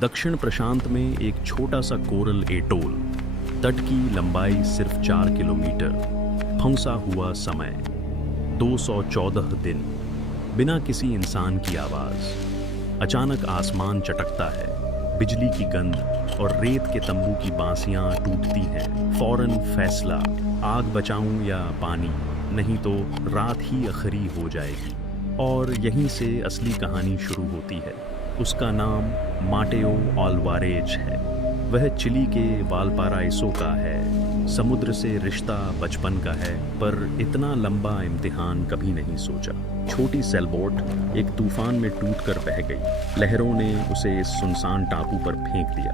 दक्षिण प्रशांत में एक छोटा सा कोरल एटोल, तट की लंबाई सिर्फ 4 किलोमीटर, फंसा हुआ समय 214 दिन, बिना किसी इंसान की आवाज। अचानक आसमान चटकता है, बिजली की गंध और रेत के तंबू की बांसियां टूटती हैं। फौरन फैसला, आग बचाऊं या पानी, नहीं तो रात ही आखिरी हो जाएगी। और यहीं से असली कहानी शुरू होती है। उसका नाम माटेओ अल्वारेज है। वह चिली के वालपाराइसो का है। समुद्र से रिश्ता बचपन का है, पर इतना लंबा इम्तिहान कभी नहीं सोचा। छोटी सेलबोट एक तूफान में टूटकर बह गई। लहरों ने उसे इस सुनसान टापू पर फेंक दिया।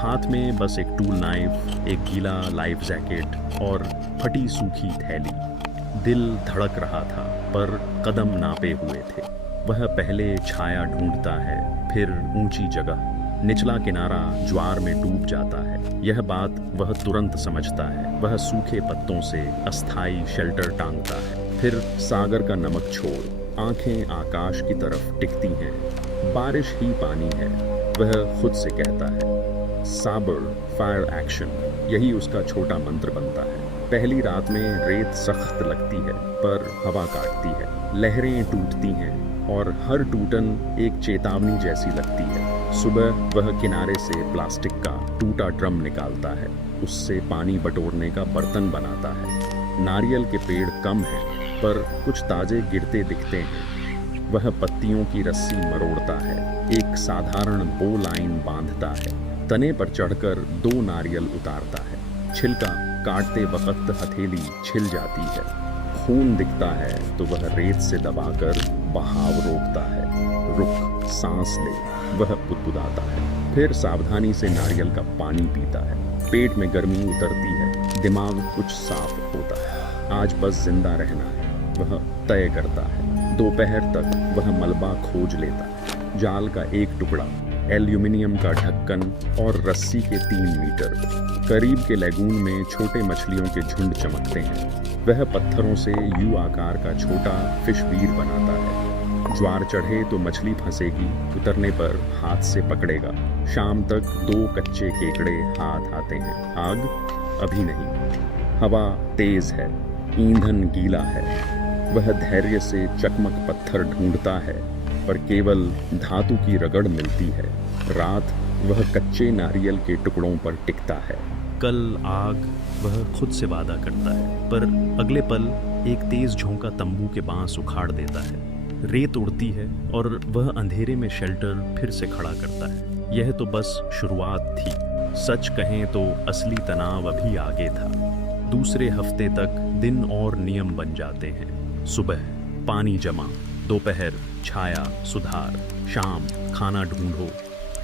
हाथ में बस एक टूल नाइफ, एक गीला लाइफ जैकेट और फटी सूखी थैली। दिल धड़क रहा था, पर कदम नापे हुए थे। वह पहले छाया ढूंढता है, फिर ऊंची जगह। निचला किनारा ज्वार में डूब जाता है। यह बात वह तुरंत समझता है। वह सूखे पत्तों से अस्थाई शेल्टर टांगता है। फिर सागर का नमक छोड़ आंखें आकाश की तरफ टिकती हैं। बारिश ही पानी है, वह खुद से कहता है। साबर फायर एक्शन, यही उसका छोटा मंत्र बनता है। पहली रात में रेत सख्त लगती है, पर हवा काटती है। लहरें टूटती हैं और हर टूटन एक चेतावनी जैसी लगती है। सुबह वह किनारे से प्लास्टिक का टूटा ड्रम निकालता है, उससे पानी बटोरने का बर्तन बनाता है। नारियल के पेड़ कम हैं, पर कुछ ताजे गिरते दिखते हैं। वह पत्तियों की रस्सी मरोड़ता है, एक साधारण बो लाइन बांधता है। तने पर चढ़कर 2 नारियल उतारता है। छिलका काटते वक्त हथेली छिल जाती है। खून दिखता है तो वह रेत से दबाकर बहाव रोकता है। रुक, सांस ले, वह बुदबुदाता है। फिर सावधानी से नारियल का पानी पीता है। पेट में गर्मी उतरती है, दिमाग कुछ साफ होता है। आज बस जिंदा रहना है, वह तय करता है। दोपहर तक वह मलबा खोज लेता है। जाल का एक टुकड़ा, एल्यूमिनियम का ढक्कन और रस्सी के 3 मीटर। करीब के लैगून में छोटे मछलियों के झुंड चमकते हैं। वह पत्थरों से यू आकार का छोटा फिश वीर बनाता है। ज्वार चढ़े तो मछली फंसेगी, उतरने पर हाथ से पकड़ेगा। शाम तक 2 कच्चे केकड़े हाथ आते हैं। आग अभी नहीं। हवा तेज है, ईंधन गीला है। वह धैर्य से चकमक पत्थर ढूंढता है, पर केवल धातु की रगड़ मिलती है। रात वह कच्चे नारियल के टुकड़ों पर टिकता है। कल आग, वह खुद से वादा करता है, पर अगले पल एक तेज झोंका तंबू के बांस उखाड़ देता है। रेत उड़ती है और वह अंधेरे में शेल्टर फिर से खड़ा करता है। यह तो बस शुरुआत थी। सच कहें तो असली तनाव अभी आगे था। दूसरे हफ्ते तक दिन और नियम बन जाते हैं। सुबह पानी जमा, दोपहर छाया सुधार, शाम खाना ढूंढो।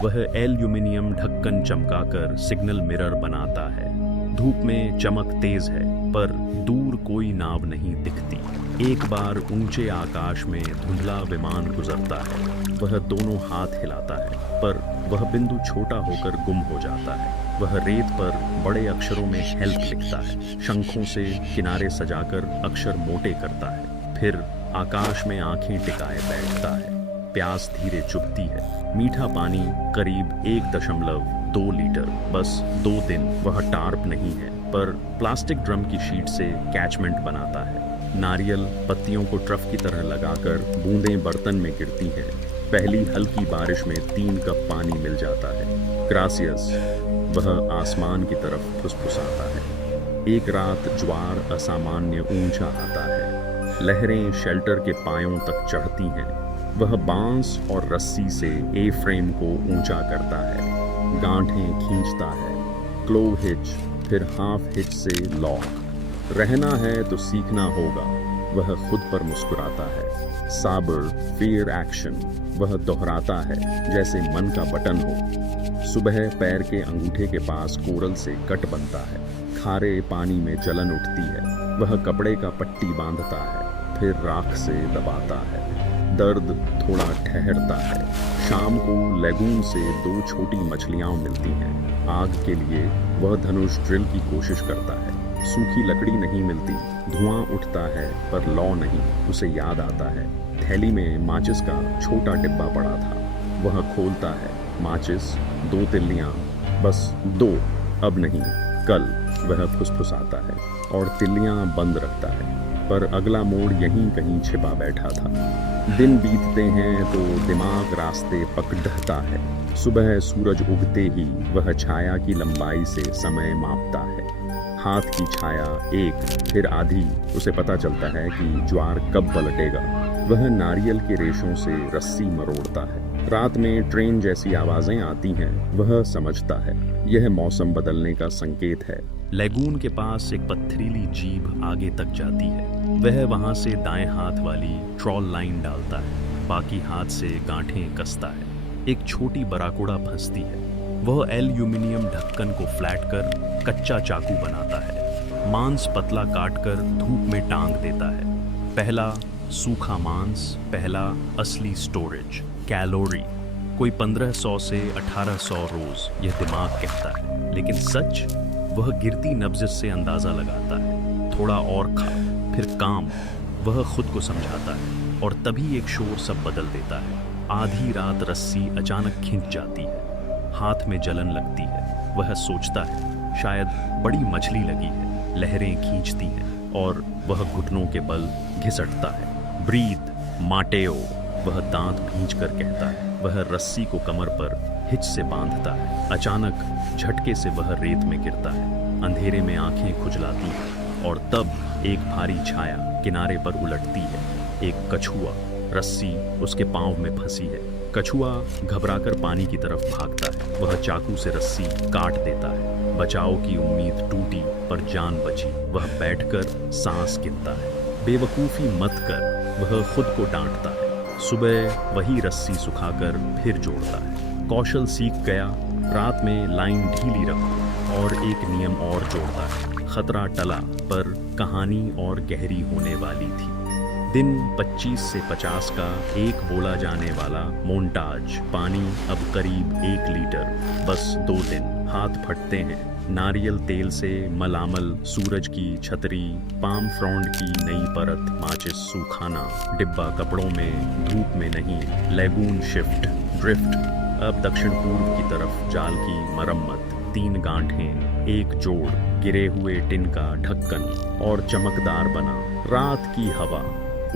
वह एल्यूमिनियम ढक्कन चमकाकर सिग्नल मिरर बनाता है। धूप में चमक तेज है, पर दूर कोई नाव नहीं दिखती। एक बार ऊंचे आकाश में धुंधला विमान गुजरता है। वह दोनों हाथ हिलाता है, पर वह बिंदु छोटा होकर गुम हो जाता है। वह रेत पर बड़े अक्षरों में हेल्प लिखता है। शंखों से किनारे सजाकर अक्षर मोटे करता है। फिर आकाश में आंखें टिकाए बैठता है। प्यास धीरे चुभती है। मीठा पानी करीब 1.2 लीटर। बस 2 दिन। वह टार्प नहीं है, पर प्लास्टिक ड्रम की शीट से कैचमेंट बनाता है। नारियल पत्तियों को ट्रफ की तरह लगाकर बूंदें बर्तन में गिरती हैं। पहली हल्की बारिश में 3 कप पानी मिल जाता है। ग्रासियस, वह आसमान की तरफ फुसफुसाता है। एक रात ज्वार असामान्य ऊंचा आता है। लहरें शेल्टर के पायों तक चढ़ती हैं। वह बांस और रस्सी से ए फ्रेम को ऊंचा करता है। गांठें खींचता है। क्लोव हिच, फिर हाफ हिच से लॉक। रहना है तो सीखना होगा, वह खुद पर मुस्कुराता है। साबर फियर एक्शन, वह दोहराता है जैसे मन का बटन हो। सुबह पैर के अंगूठे के पास कोरल से कट बनता है। खारे पानी में जलन उठती है। वह कपड़े का पट्टी बांधता है, फिर राख से दबाता है। दर्द थोड़ा ठहरता है। शाम को लैगून से 2 छोटी मछलियां मिलती हैं। आग के लिए वह धनुष ड्रिल की कोशिश करता है। सूखी लकड़ी नहीं मिलती। धुआं उठता है, पर लौ नहीं। उसे याद आता है, थैली में माचिस का छोटा डिब्बा पड़ा था। वह खोलता है, माचिस, 2 तिल्लियां, बस 2, अब नहीं, कल। वह फुसफुसाता है और तिल्लियां बंद रखता है, पर अगला मोड़ यहीं कहीं छिपा बैठा था। दिन बीतते हैं तो दिमाग रास्ते पकड़ता है। सुबह सूरज उगते ही वह छाया की लंबाई से समय मापता है। हाथ की छाया एक, फिर आधी। उसे पता चलता है कि ज्वार कब पलटेगा। वह नारियल के रेशों से रस्सी मरोड़ता है। रात में ट्रेन जैसी आवाजें आती हैं। वह समझता है यह मौसम बदलने का संकेत है। लेगून के पास एक पथरीली जीभ आगे तक जाती है। वह वहां से दाएं हाथ वाली ट्रॉल लाइन डालता है, बाकी हाथ से गांठें कसता है। एक छोटी बराकुड़ा फंसती है। वह एल्यूमिनियम ढक्कन को फ्लैट कर कच्चा चाकू बनाता है। मांस पतला काटकर धूप में टांग देता है। पहला सूखा मांस, पहला असली स्टोरेज। कैलोरी कोई 1500 से 1800 रोज, यह दिमाग कहता है। लेकिन सच, वह गिरती नब्ज से अंदाजा लगाता है। थोड़ा और खा, फिर काम। वह खुद को समझाता है और तभी एक शोर सब बदल देता है। आधी रात रस्सी अचानक खिंच जाती है। हाथ में जलन लगती है। वह सोचता है शायद बड़ी मछली लगी है। लहरें खींचती हैं और वह घुटनों के बल घिसटता है। ब्रीथ, माटेओ, वह दांत भींच कर कहता है। वह रस्सी को कमर पर हिच से बांधता है। अचानक झटके से वह रेत में गिरता है। अंधेरे में आंखें खुजलाती हैं और तब एक भारी छाया किनारे पर उलटती है। एक कछुआ, रस्सी उसके पांव में फंसी है। कछुआ घबराकर पानी की तरफ भागता है। वह चाकू से रस्सी काट देता है। बचाव की उम्मीद टूटी पर जान बची। वह बैठकर सांस गिनता है। बेवकूफ़ी मत कर, वह खुद को डांटता है। सुबह वही रस्सी सुखाकर फिर जोड़ता है। कौशल सीख गया। रात में लाइन ढीली रखो और एक नियम और जोड़ता है। खतरा टला, पर कहानी और गहरी होने वाली थी। दिन 25 से 50 का एक बोला जाने वाला मोन्टाज। पानी अब करीब 1 लीटर। बस 2 दिन। हाथ फटते हैं। नारियल तेल से मलामल, सूरज की छतरी, पाम फ्रॉन्ड की नई परत, माचिस सूखाना, डिब्बा कपड़ों में, धूप में नहीं। Lagoon shift, drift. अब दक्षिण पूर्व की तरफ जाल की मरम्मत। 3 गांठें, एक जोड़, गिरे हुए टिन का ढक्कन और चमकदार बना। रात की हवा,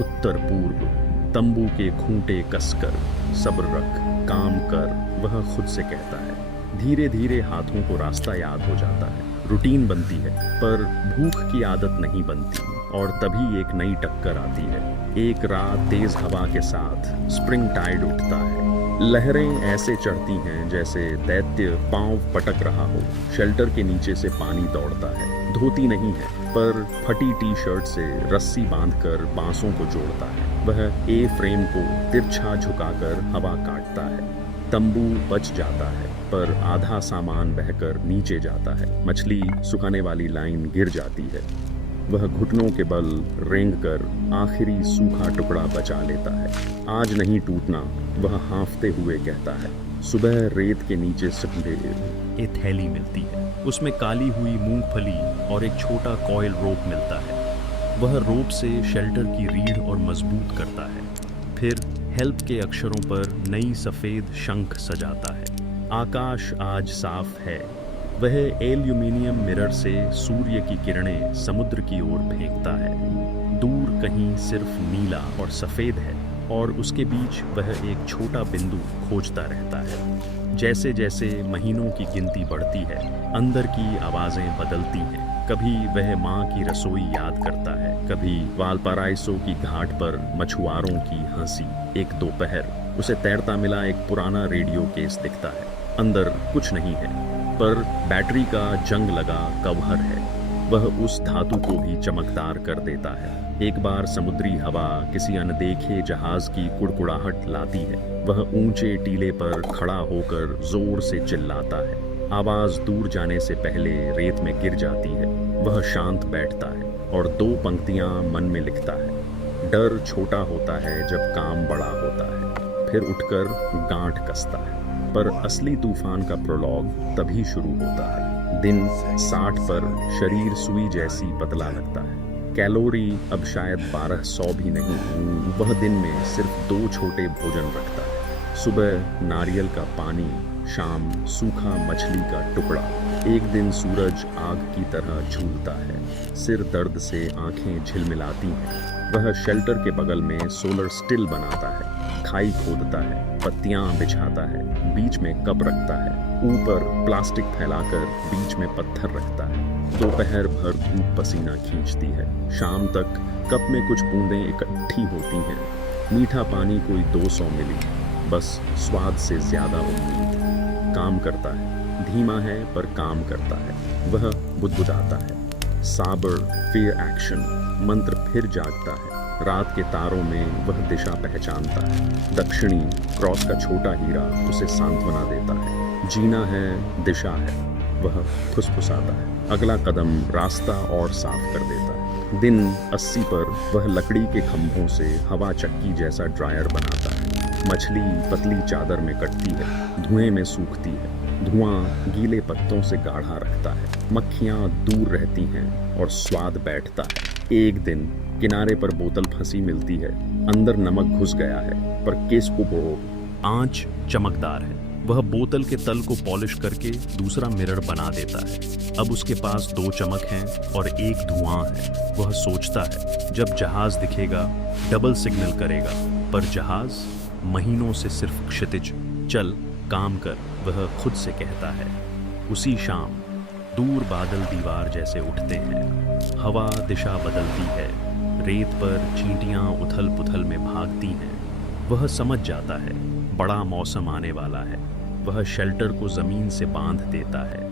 उत्तर पूर्व। तंबू के खूंटे कसकर। सब्र रख, काम कर, वह खुद से कहता है। धीरे धीरे हाथों को रास्ता याद हो जाता है। रूटीन बनती है, पर भूख की आदत नहीं बनती। और तभी एक नई टक्कर आती है। एक रात तेज हवा के साथ स्प्रिंग टाइड उठता है। लहरें ऐसे चढ़ती हैं जैसे दैत्य पांव पटक रहा हो। शेल्टर के नीचे से पानी दौड़ता है। धोती नहीं है, पर फटी टी शर्ट से रस्सी बांधकर बांसों को जोड़ता है। वह ए फ्रेम को तिरछा झुकाकर हवा काटता है। तंबू बच जाता है, पर आधा सामान बहकर नीचे जाता है। मछली सुखाने वाली लाइन गिर जाती है। वह घुटनों के बल रेंगकर आखिरी सूखा टुकड़ा बचा लेता है। आज नहीं टूटना, वह हाँफते हुए कहता है। सुबह रेत के नीचे से एक थैली मिलती है। उसमें काली हुई मूंगफली और एक छोटा कॉयल रोप मिलता है। वह रोप से शेल्टर की रीढ़ और मजबूत करता है। फिर हेल्प के अक्षरों पर नई सफ़ेद शंख सजाता है। आकाश आज साफ है। वह एल्यूमिनियम मिरर से सूर्य की किरणें समुद्र की ओर फेंकता है। दूर कहीं सिर्फ नीला और सफ़ेद है और उसके बीच वह एक छोटा बिंदु खोजता रहता है। जैसे जैसे महीनों की गिनती बढ़ती है, अंदर की आवाज़ें बदलती हैं। कभी वह माँ की रसोई याद करता है, कभी वालपाराइसो की घाट पर मछुआरों की हंसी। एक दोपहर उसे तैरता मिला एक पुराना रेडियो केस दिखता है। अंदर कुछ नहीं है, पर बैटरी का जंग लगा कवर है। वह उस धातु को भी चमकदार कर देता है। एक बार समुद्री हवा किसी अनदेखे जहाज की कुड़कुड़ाहट लाती है। वह ऊंचे टीले पर खड़ा होकर जोर से चिल्लाता है। आवाज दूर जाने से पहले रेत में गिर जाती है। वह शांत बैठता है और 2 पंक्तियां मन में लिखता है। डर छोटा होता है जब काम बड़ा होता है। फिर उठकर गांठ कसता है। पर असली तूफान का प्रोलॉग तभी शुरू होता है। दिन 60 पर शरीर सुई जैसी पतला लगता है। कैलोरी अब शायद 1200 भी नहीं। वह दिन में सिर्फ 2 छोटे भोजन रखता है। सुबह नारियल का पानी, शाम सूखा मछली का टुकड़ा। एक दिन सूरज आग की तरह झूलता है, सिर दर्द से आंखें झिलमिलाती हैं। वह शेल्टर के बगल में सोलर स्टिल बनाता है, खाई खोदता है, पत्तियां बिछाता है, बीच में कप रखता है, ऊपर प्लास्टिक फैलाकर बीच में पत्थर रखता है। दोपहर भर धूप पसीना खींचती है। शाम तक कप में कुछ बूंदें इकट्ठी होती हैं। मीठा पानी कोई 200 मिली, बस स्वाद से ज्यादा उम्मीद। काम करता है, धीमा है पर काम करता है। वह बुदबुदाता है, साबर फिर एक्शन। मंत्र फिर जागता है। रात के तारों में वह दिशा पहचानता है। दक्षिणी क्रॉस का छोटा हीरा उसे सांत्वना देता है। जीना है, दिशा है। वह फुसफुसाता है। अगला कदम रास्ता और साफ कर देता है। दिन 80 पर वह लकड़ी के खंभों से हवा चक्की जैसा ड्रायर बनाता है। मछली पतली चादर में कटती है, धुएं में सूखती है। धुआं गीले पत्तों से गाढ़ा रखता है। मक्खियां दूर रहती हैं और स्वाद बैठता है। एक दिन किनारे पर बोतल फंसी मिलती है। अंदर नमक घुस गया है, पर केस को बोरो। आंच चमकदार है। वह बोतल के तल को पॉलिश करके दूसरा मिरर बना देता है। अब उसके पास 2 चमक हैं और 1 धुआं है। वह सोचता है, जब जहाज दिखेगा डबल सिग्नल करेगा, पर जहाज महीनों से सिर्फ क्षितिज। चल काम कर, वह खुद से कहता है। उसी शाम दूर बादल दीवार जैसे उठते हैं। हवा दिशा बदलती है। रेत पर चींटियां उथल पुथल में भागती हैं। वह समझ जाता है, बड़ा मौसम आने वाला है। वह शेल्टर को जमीन से बांध देता है।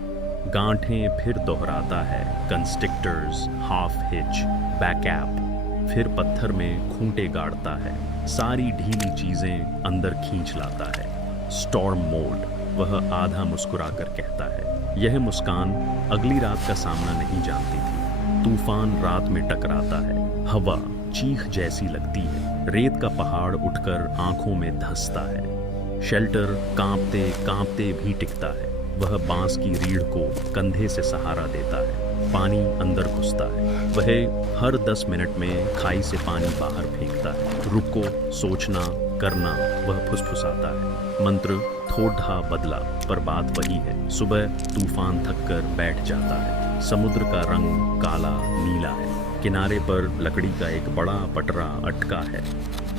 गांठें फिर दोहराता है, कंस्ट्रक्टर्स, हाफ हिच, बैकअप। फिर पत्थर में खूंटे गाड़ता है। सारी ढीली चीजें अंदर खींच लाता है। स्टॉर्म मोड, वह आधा मुस्कुरा कर कहता है। यह मुस्कान अगली रात का सामना नहीं जानती थी। तूफान रात में टकराता है। हवा चीख जैसी लगती है। रेत का पहाड़ उठकर आंखों में धंसता है। शेल्टर कांपते कांपते भी टिकता है। वह बांस की रीढ़ को कंधे से सहारा देता है। पानी अंदर घुसता है। वह हर 10 मिनट में खाई से पानी बाहर फेंकता है। रुको, सोचना, करना, वह फुसफुसाता है। मंत्र थोड़ा बदला, पर बात वही है। सुबह तूफान थककर बैठ जाता है। समुद्र का रंग काला नीला है। किनारे पर लकड़ी का एक बड़ा पटरा अटका है।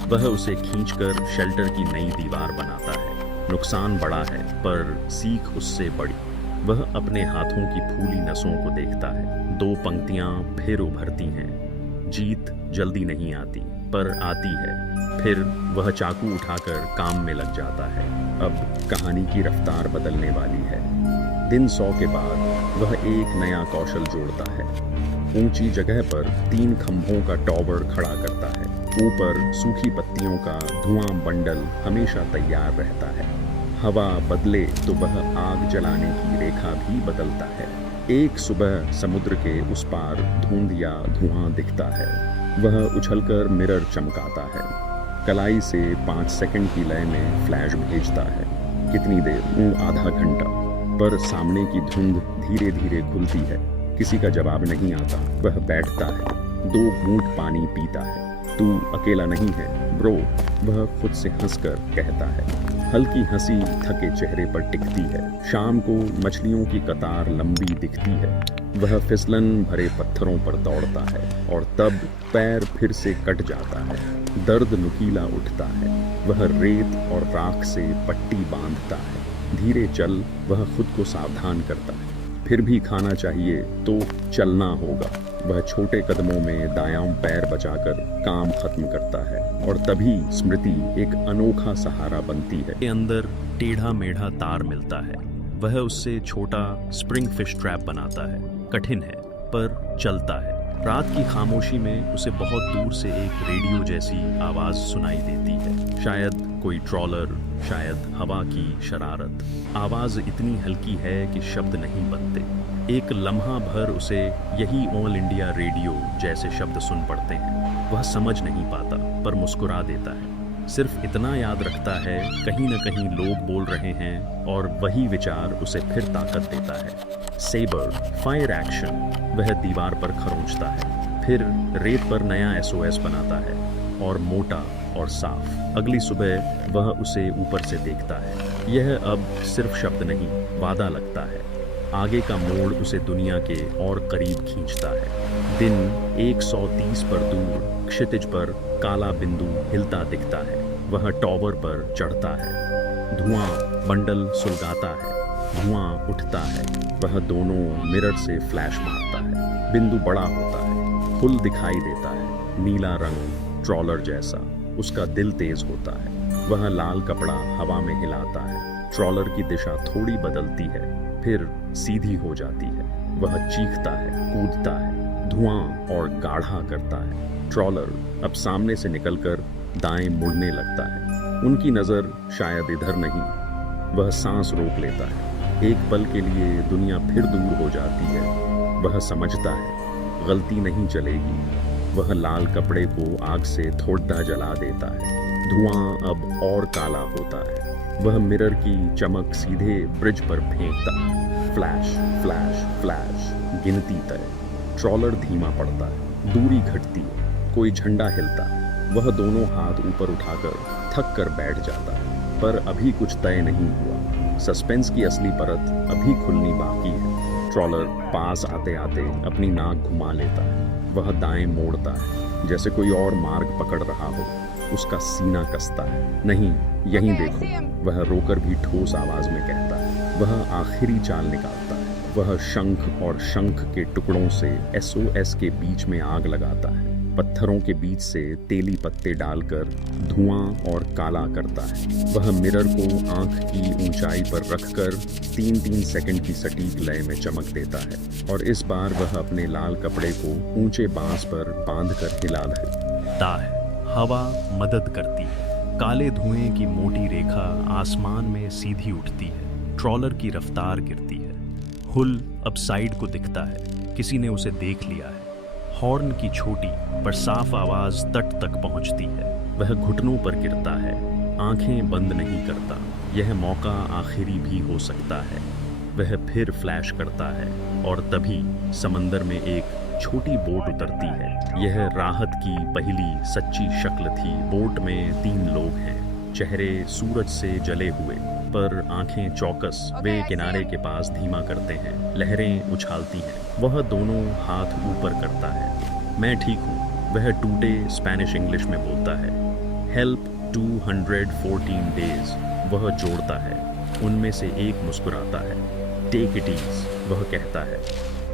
वह उसे खींचकर शेल्टर की नई दीवार बनाता है। नुकसान बड़ा है, पर सीख उससे बड़ी। वह अपने हाथों की फूली नसों को देखता है। 2 पंक्तियां फिर उभरती हैं। जीत जल्दी नहीं आती, पर आती है। फिर वह चाकू उठाकर काम में लग जाता है। अब कहानी की रफ्तार बदलने वाली है। दिन 100 के बाद वह एक नया कौशल जोड़ता है। ऊंची जगह पर 3 खंभों का टॉवर खड़ा करता है। ऊपर सूखी पत्तियों का धुआं बंडल हमेशा तैयार रहता है। हवा बदले तो वह आग जलाने की रेखा भी बदलता है। एक सुबह समुद्र के उस पार धुंध या धुआं दिखता है। वह उछलकर मिरर चमकाता है। कलाई से 5 सेकंड की लय में फ्लैश भेजता है। कितनी देर? आधा घंटा। पर सामने की धुंध धीरे धीरे खुलती है। किसी का जवाब नहीं आता। वह बैठता है, 2 घूंट पानी पीता है। तू अकेला नहीं है ब्रो, वह खुद से हंसकर कहता है। हल्की हंसी थके चेहरे पर टिकती है। शाम को मछलियों की कतार लंबी दिखती है। वह फिसलन भरे पत्थरों पर दौड़ता है और तब पैर फिर से कट जाता है। दर्द नुकीला उठता है। वह रेत और राख से पट्टी बांधता है। धीरे चल, वह खुद को सावधान करता है। फिर भी खाना चाहिए तो चलना होगा। वह छोटे कदमों में दायां पैर बचाकर काम खत्म करता है और तभी स्मृति एक अनोखा सहारा बनती है। अंदर टेढ़ा मेढ़ा तार मिलता है। वह उससे छोटा स्प्रिंग फिश ट्रैप बनाता है। कठिन है पर चलता है। रात की खामोशी में उसे बहुत दूर से एक रेडियो जैसी आवाज सुनाई देती है। शायद कोई ट्रॉलर, शायद हवा की शरारत। आवाज इतनी हल्की है कि शब्द नहीं बनते। एक लम्हा भर उसे यही ऑल इंडिया रेडियो जैसे शब्द सुन पड़ते हैं। वह समझ नहीं पाता पर मुस्कुरा देता है। सिर्फ इतना याद रखता है, कहीं न कहीं लोग बोल रहे हैं और वही विचार उसे फिर ताकत देता है। सेबर फायर एक्शन, वह दीवार पर खरोंचता है। फिर रेत पर नया SOS बनाता है। और मोटा और साफ। अगली सुबह वह उसे ऊपर से देखता है। यह अब सिर्फ शब्द नहीं, वादा लगता है। आगे का मोड़ उसे दुनिया के और करीब खींचता है। दिन 130 पर दूर क्षितिज पर काला बिंदु हिलता दिखता है। वह टॉवर पर चढ़ता है। धुआं बंडल सुलगाता है, धुआं उठता है। वह दोनों मिरर से फ्लैश मारता है। बिंदु बड़ा होता है, हुल दिखाई देता है, नीला रंग, ट्रॉलर जैसा। उसका दिल तेज होता है। वह लाल कपड़ा हवा में हिलाता है। ट्रॉलर की दिशा थोड़ी बदलती है, फिर सीधी हो जाती है। वह चीखता है, कूदता है, धुआं और गाढ़ा करता है। ट्रॉलर अब सामने से निकलकर दाएं मुड़ने लगता है। उनकी नजर शायद इधर नहीं। वह सांस रोक लेता है। एक पल के लिए दुनिया फिर दूर हो जाती है। वह समझता है गलती नहीं चलेगी। वह लाल कपड़े को आग से थोड़ा जला देता है। धुआं अब और काला होता है। वह मिरर की चमक सीधे ब्रिज पर फेंकता है। फ्लैश फ्लैश फ्लैश, गिनती तय। ट्रॉलर धीमा पड़ता है, दूरी घटती है। कोई झंडा हिलता है। वह दोनों हाथ ऊपर उठाकर थक कर बैठ जाता है। पर अभी कुछ तय नहीं हुआ। सस्पेंस की असली परत अभी खुलनी बाकी है। ट्रॉलर पास आते आते अपनी नाक घुमा लेता है। वह दाएं मोड़ता है, जैसे कोई और मार्ग पकड़ रहा हो। उसका सीना कसता है। नहीं, यहीं देखो, वह रोकर भी ठोस आवाज में कहता है। वह आखिरी चाल निकालता है। वह शंख और शंख के टुकड़ों से SOS के बीच में आग लगाता है। पत्थरों के बीच से तेली पत्ते डालकर धुआं और काला करता है। वह मिरर को आंख की ऊंचाई पर रखकर 3-3 सेकंड की सटीक लय में चमक देता है। और इस बार वह अपने लाल कपड़े को ऊंचे बांस पर बांधकर हिलाता है। हवा मदद करती है। काले धुएं की मोटी रेखा आसमान में सीधी उठती है। ट्रॉलर की रफ्तार गिरती है। हुल अब साइड को दिखता है। किसी ने उसे देख लिया है। हॉर्न की छोटी पर साफ आवाज तट तक पहुंचती है। वह घुटनों पर गिरता है, आंखें बंद नहीं करता। यह मौका आखिरी भी हो सकता है। वह फिर फ्लैश करता है और तभी समंदर में एक छोटी बोट उतरती है। यह राहत की पहली सच्ची शक्ल थी। बोट में 3 लोग हैं, चेहरे सूरज से जले हुए, पर आंखें चौकस। वे किनारे के पास धीमा करते हैं, लहरें उछालती हैं। वह दोनों हाथ ऊपर करता है। मैं ठीक हूँ, वह टूटे स्पेनिश इंग्लिश में बोलता है। हेल्प 214 डेज, वह जोड़ता है। उनमें से एक मुस्कुराता है। टेक इट ईज, वह कहता है।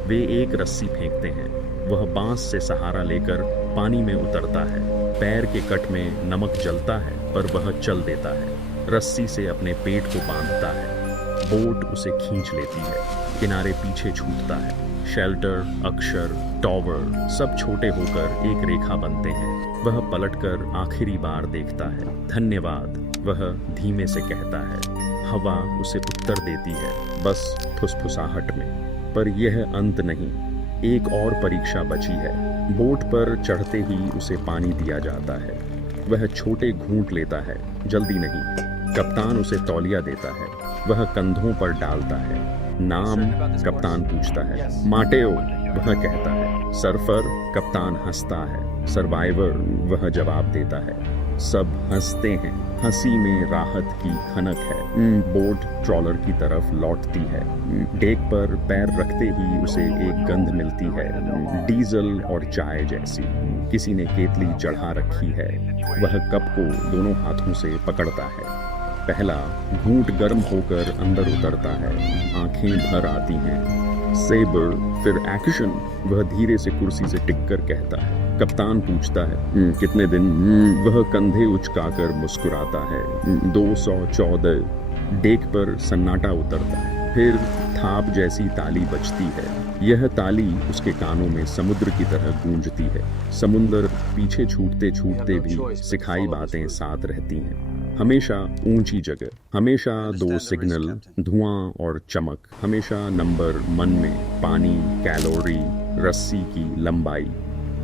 वे एक रस्सी फेंकते हैं। वह बांस से सहारा लेकर पानी में उतरता है। पैर के कट में नमक जलता है, पर वह चल देता है। रस्सी से अपने पेट को बांधता है। बोट उसे खींच लेती है। किनारे पीछे छूटता है। शेल्टर, अक्षर, टॉवर सब छोटे होकर एक रेखा बनते हैं। वह पलटकर आखिरी बार देखता है। धन्यवाद, वह धीमे से कहता है। हवा उसे उत्तर देती है, बस फुसफुसाहट में। पर यह अंत नहीं, एक और परीक्षा बची है। बोट पर चढ़ते ही उसे पानी दिया जाता है। वह छोटे घूंट लेता है, जल्दी नहीं। कप्तान उसे तौलिया देता है। वह कंधों पर डालता है। नाम, कप्तान पूछता है। माटेओ, वह कहता है। सर्फर, कप्तान हंसता है। सर्वाइवर, वह जवाब देता है। सब हंसते हैं। हंसी में राहत की खनक है। बोट ट्रॉलर की तरफ लौटती है। डेक पर पैर रखते ही उसे एक गंध मिलती है, डीजल और चाय जैसी। किसी ने केतली चढ़ा रखी है। वह कप को दोनों हाथों से पकड़ता है। पहला घूंट गर्म होकर अंदर उतरता है। आंखें भर आती हैं। सेबर, फिर एक्शन, वह धीरे से कुर्सी से टिककर कहता है। कप्तान पूछता है, कितने दिन? वह कंधे उचकाकर मुस्कुराता है। 214। डेक पर सन्नाटा उतरता है। फिर थाप जैसी ताली बजती है। यह ताली उसके कानों में समुद्र की तरह गूंजती है। समुद्र पीछे छूटते छूटते भी सिखाई बातें साथ रहती हैं। हमेशा ऊंची जगह, हमेशा 2 सिग्नल, धुआं और चमक, हमेशा नंबर मन में, पानी, कैलोरी, रस्सी की लंबाई।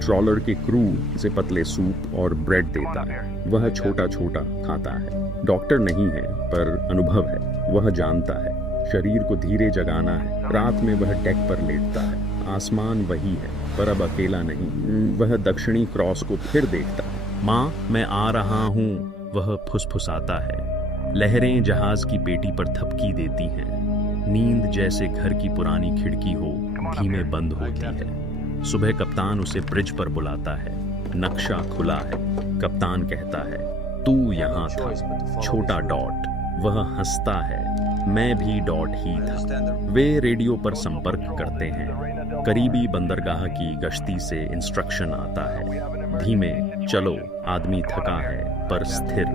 ट्रॉलर के क्रू से पतले सूप और ब्रेड देता है। वह छोटा छोटा खाता है। डॉक्टर नहीं है, पर अनुभव है। वह जानता है शरीर को धीरे जगाना है। रात में वह डेक पर लेटता है। आसमान वही है, पर अब अकेला नहीं। वह दक्षिणी क्रॉस को फिर देखता है। माँ मैं आ रहा हूँ, वह फुसफुसाता है। लहरें जहाज की पेटी पर थपकी देती हैं। नींद जैसे घर की पुरानी खिड़की हो, धीमे बंद होती है। सुबह कप्तान उसे ब्रिज पर बुलाता है। नक्शा खुला है। कप्तान कहता है, तू यहाँ था, छोटा डॉट। वह हंसता है, मैं भी डॉट ही था। वे रेडियो पर संपर्क करते हैं। करीबी बंदरगाह की गश्ती से इंस्ट्रक्शन आता है, धीमे चलो, आदमी थका है पर स्थिर।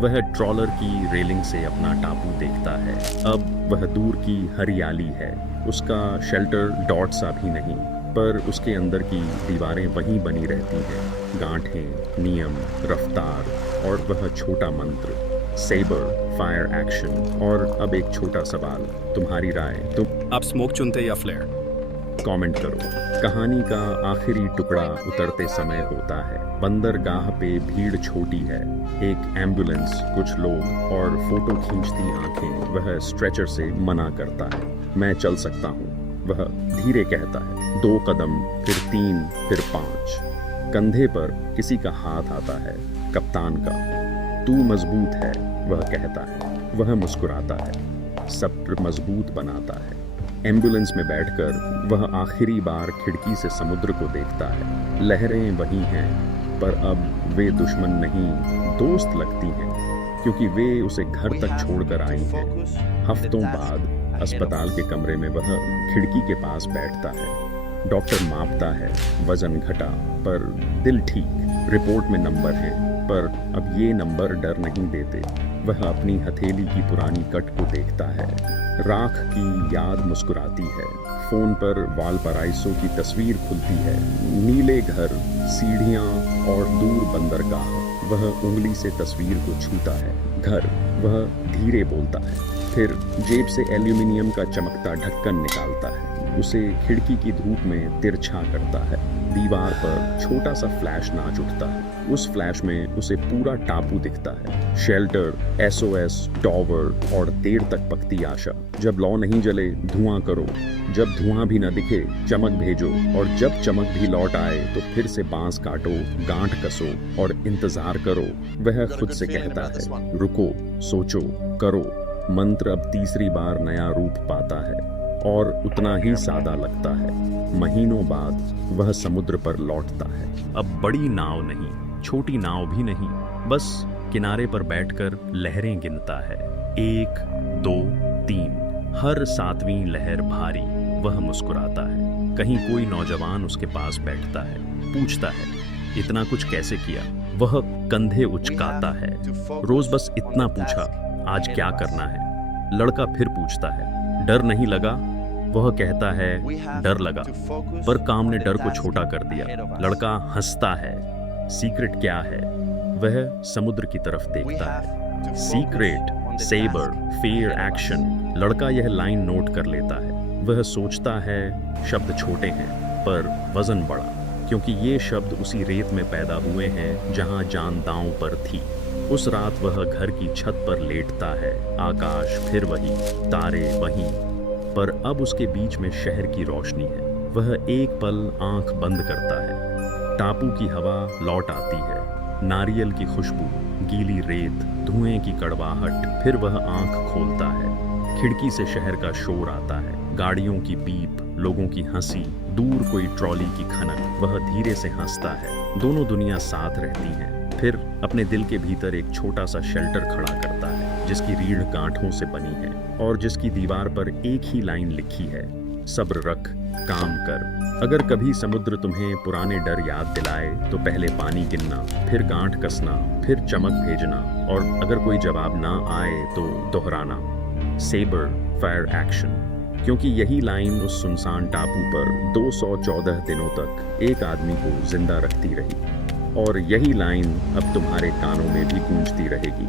वह ट्रॉलर की रेलिंग से अपना टापू देखता है। अब वह दूर की हरियाली है। उसका शेल्टर डॉट सा भी नहीं, पर उसके अंदर की दीवारें वहीं बनी रहती हैं। गांठें, नियम, रफ्तार और वह छोटा मंत्र, सेबर, फायर एक्शन। और अब एक छोटा सवाल, तुम्हारी राय, तुम आप स्मोक चुनते या फ्लेयर? कमेंट करो। कहानी का आखिरी टुकड़ा उतरते समय होता है। बंदरगाह पे भीड़ छोटी है। एक एम्बुलेंस, कुछ लोग और फोटो खींचती आंखें। वह स्ट्रेचर से मना करता है, मैं चल सकता हूँ। वह धीरे कहता है, 2 कदम, फिर 3, फिर 5। कंधे पर किसी का हाथ आता है, कप्तान का। तू मजबूत है, वह कहता है। वह मुस्कुराता है, सब्र मजबूत बनाता है। एम्बुलेंस में बैठकर वह आखिरी बार खिड़की से समुद्र को देखता है। लहरें वही हैं, पर अब वे दुश्मन नहीं, दोस्त लगती हैं, क्योंकि वे उसे घर तक छोड़कर आई हैं। हफ्तों बाद अस्पताल के कमरे में वह खिड़की के पास बैठता है। डॉक्टर मापता है, वजन घटा पर दिल ठीक। रिपोर्ट में नंबर हैं, पर अब ये नंबर डर नहीं देते। वह अपनी हथेली की पुरानी कट को देखता है। राख की याद मुस्कुराती है। फोन पर वालपराइसो की तस्वीर खुलती है। नीले घर, सीढ़ियाँ और दूर बंदरगाह। वह उंगली से तस्वीर को छूता है। घर। वह धीरे बोलता है, फिर जेब से एल्यूमिनियम का चमकता ढक्कन निकालता है। उसे खिड़की की धूप में तिरछा करता है। दीवार पर छोटा सा फ्लैश नाच उठता है। उस फ्लैश में उसे पूरा टापू दिखता है। शेल्टर, SOS, टॉवर और देर तक पकती आशा। जब लौ नहीं जले, धुआं करो। जब धुआं भी न दिखे, चमक भेजो। और जब चमक भी लौट आए तो फिर से बांस काटो, गांठ कसो और इंतजार करो। वह खुद से कहता है, रुको, सोचो, करो। मंत्र अब तीसरी बार नया रूप पाता है और उतना ही सादा लगता है। महीनों बाद वह समुद्र पर लौटता है। अब बड़ी नाव नहीं, छोटी नाव भी नहीं, बस किनारे पर बैठकर लहरें गिनता है। 1, 2, 3। हर 7वीं लहर भारी। वह मुस्कुराता है। कहीं कोई नौजवान उसके पास बैठता है, पूछता है, इतना कुछ कैसे किया? वह कंधे उचकाता है। रोज बस इतना पूछा, आज क्या करना है? लड़का फिर पूछता है, डर नहीं लगा? वह कहता है, डर लगा, पर काम ने डर को छोटा कर दिया। लड़का हंसता है। सीक्रेट क्या है? वह समुद्र की तरफ देखता है। Secret, sabre, fair action. लड़का यह लाइन नोट कर लेता है। वह सोचता है, शब्द छोटे हैं पर वजन बड़ा, क्योंकि ये शब्द उसी रेत में पैदा हुए हैं जहां जान दांव पर थी। उस रात वह घर की छत पर लेटता है। आकाश फिर वही, तारे वहीं, पर अब उसके बीच में शहर की रोशनी है। वह एक पल आंख बंद करता है। टापू की हवा लौट आती है। नारियल की खुशबू, गीली रेत, धुएं की कड़वाहट। फिर वह आंख खोलता है। खिड़की से शहर का शोर आता है, गाड़ियों की बीप, लोगों की हंसी, दूर कोई ट्रॉली की खनक। वह धीरे से हंसता है। दोनों दुनिया साथ रहती हैं। फिर अपने दिल के भीतर एक छोटा सा शेल्टर खड़ा करता है, जिसकी रीढ़ गांठों से बनी है और जिसकी दीवार पर एक ही लाइन लिखी है, सब्र रख, काम कर। अगर कभी समुद्र तुम्हें पुराने डर याद दिलाए तो पहले पानी गिनना, फिर गांठ कसना, फिर चमक भेजना, और अगर कोई जवाब ना आए तो दोहराना, सेबर, फायर एक्शन। क्योंकि यही लाइन उस सुनसान टापू पर 214 दिनों तक एक आदमी को जिंदा रखती रही, और यही लाइन अब तुम्हारे कानों में भी गूंजती रहेगी।